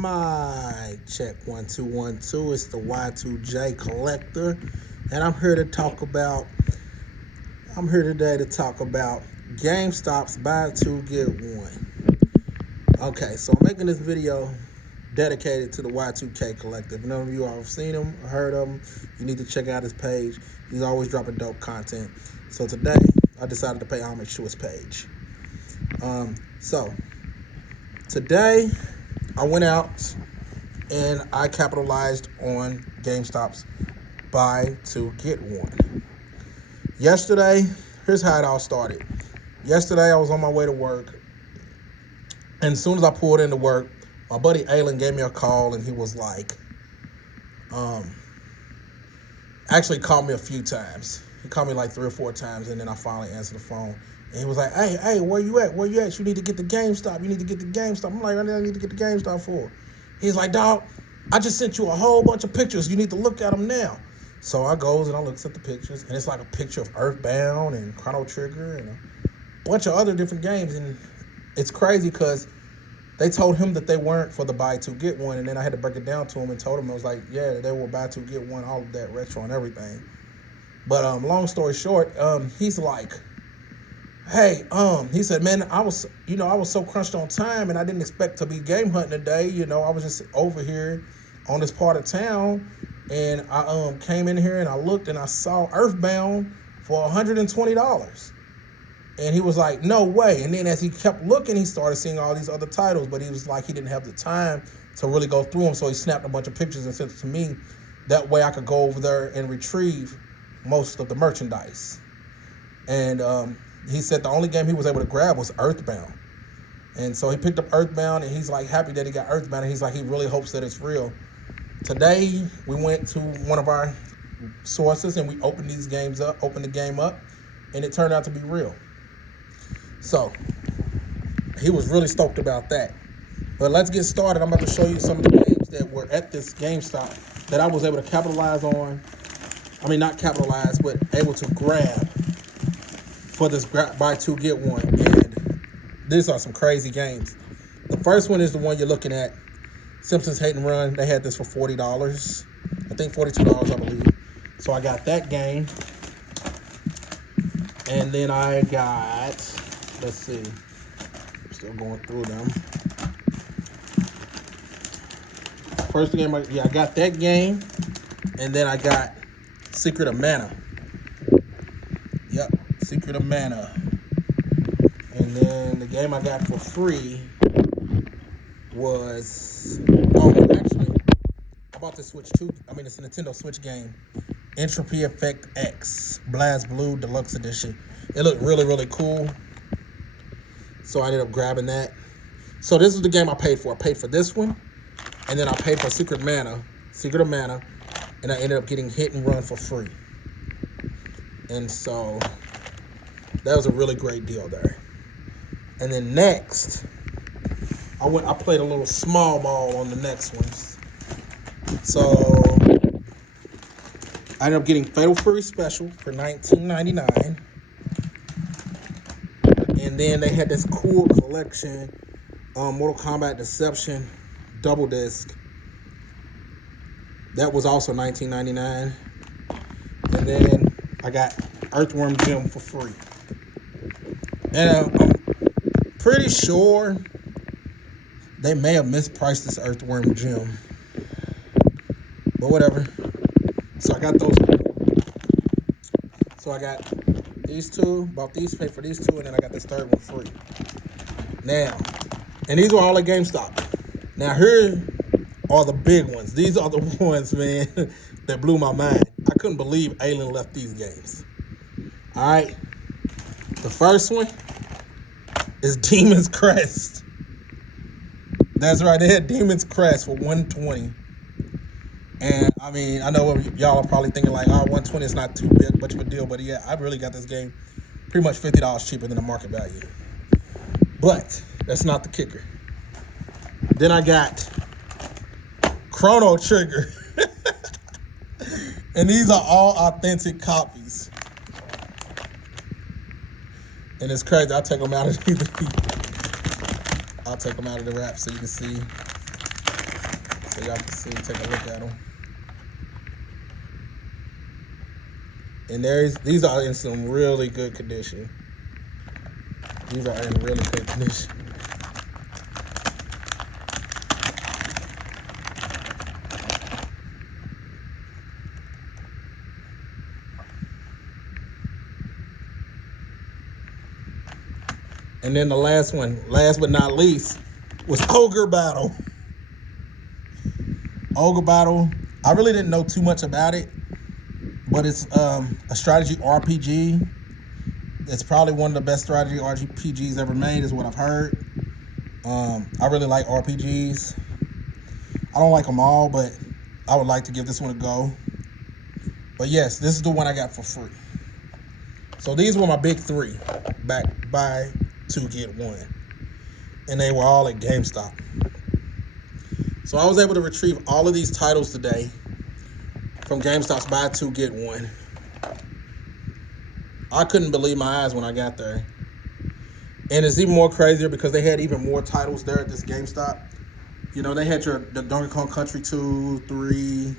My check 1212. It's the Y2J Collector, and I'm here today to talk about GameStops buy two get one. Okay, so I'm making this video dedicated to the Y2K Collector. If none of you all have seen him, heard of him, you need to check out his page. He's always dropping dope content. So today, I decided to pay homage to his page. So today, I went out and I capitalized on GameStop's buy two get one. Yesterday, here's how it all started. Yesterday, I was on my way to work, and as soon as I pulled into work, my buddy Alan gave me a call, and he was like, actually called me a few times. He called me like 3 or 4 times, and then I finally answered the phone. And he was like, hey, where you at? You need to get the GameStop. You need to get the GameStop. I'm like, what do I need to get the GameStop for? He's like, dog, I just sent you a whole bunch of pictures. You need to look at them now. So I goes and I looks at the pictures, and it's like a picture of Earthbound and Chrono Trigger and a bunch of other different games. And it's crazy because they told him that they weren't for the buy two get one, and then I had to break it down to him and told him, I was like, yeah, they were buy two get one, all of that retro and everything. But long story short, he's like, hey, he said, man, I was so crunched on time, and I didn't expect to be game hunting today. I was just over here on this part of town, and I came in here and I looked and I saw Earthbound for $120. And he was like, no way. And then as he kept looking, he started seeing all these other titles, but he was like, he didn't have the time to really go through them. So he snapped a bunch of pictures and sent it to me. That way I could go over there and retrieve most of the merchandise. And he said the only game he was able to grab was Earthbound. And so he picked up Earthbound, and he's like happy that he got Earthbound. And he's like, he really hopes that it's real. Today, we went to one of our sources and we opened the game up, and it turned out to be real. So he was really stoked about that. But let's get started. I'm about to show you some of the games that were at this GameStop that I was able to capitalize on. I mean, not capitalize, but able to grab for this buy two get one. And these are some crazy games. The first one is the one you're looking at, Simpsons Hate and Run. They had this for $40. I think $42, I believe. So I got that game. And then I got, let's see, I'm still going through them. First game, I got that game. And then I got Secret of Mana. Yep, Secret of Mana. And then the game I got for free was, actually, I bought the Switch 2. It's a Nintendo Switch game. Entropy Effect X, Blast Blue Deluxe Edition. It looked really, really cool. So I ended up grabbing that. So this is the game I paid for. I paid for this one. And then I paid for Secret of Mana. And I ended up getting Hit and Run for free. And so that was a really great deal there. And then next, I played a little small ball on the next ones. So I ended up getting Fatal Fury Special for $19.99. And then they had this cool collection, Mortal Kombat Deception Double Disc. That was also $19.99. And then I got Earthworm Jim for free. And I'm pretty sure they may have mispriced this Earthworm Jim. But whatever. So I got those. So I got these two, bought these, paid for these two, and then I got this third one free. Now, and these were all at GameStop. Now here are the big ones. These are the ones, man, that blew my mind. I couldn't believe Alan left these games. All right. The first one is Demon's Crest. That's right. They had Demon's Crest for $120. And I know y'all are probably thinking like, oh, $120 is not too much of a deal. But yeah, I really got this game pretty much $50 cheaper than the market value. But that's not the kicker. Then I got Chrono Trigger. And these are all authentic copies. And it's crazy. I'll take them out of the wrap so you can see. so y'all can see, take a look at them. And these are in some really good condition. These are in really good condition. And then the last one, last but not least, was Ogre Battle. Ogre Battle, I really didn't know too much about it, but it's a strategy RPG. It's probably one of the best strategy RPGs ever made, is what I've heard. I really like RPGs. I don't like them all, but I would like to give this one a go. But yes, this is the one I got for free. So these were my big three. Buy two, get one. And they were all at GameStop. So I was able to retrieve all of these titles today from GameStop's buy two, get one. I couldn't believe my eyes when I got there. And it's even more crazier because they had even more titles there at this GameStop. You know, they had the Donkey Kong Country 2, 3,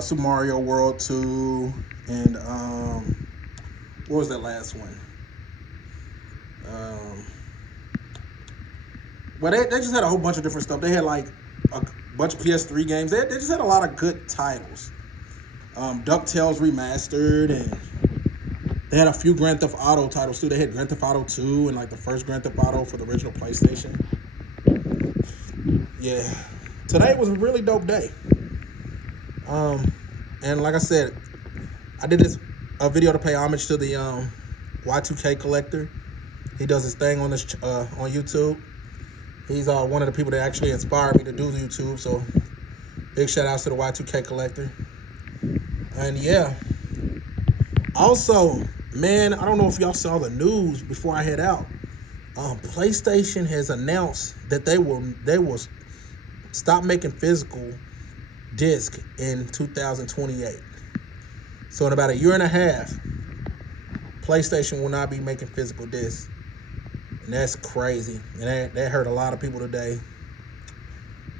Super Mario World 2, and what was that last one? Well, they just had a whole bunch of different stuff. They had like a bunch of PS3 games. They just had a lot of good titles. DuckTales Remastered, and they had a few Grand Theft Auto titles too. They had Grand Theft Auto 2 and like the first Grand Theft Auto for the original PlayStation. Yeah, today was a really dope day. And like I said, I did a video to pay homage to the Y2K collector. He does his thing on this on YouTube. He's one of the people that actually inspired me to do YouTube. So big shout outs to the Y2K collector. And yeah, also, man, I don't know if y'all saw the news before I head out. PlayStation has announced that they will stop making physical disc in 2028. So in about a year and a half, PlayStation will not be making physical discs. And that's crazy. And that hurt a lot of people today.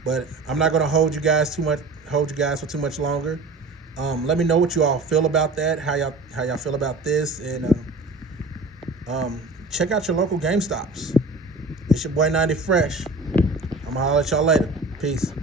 But I'm not gonna hold you guys for too much longer. Let me know what you all feel about that, how y'all feel about this, and check out your local GameStops. It's your boy 90 Fresh. I'm gonna holler at y'all later. Peace.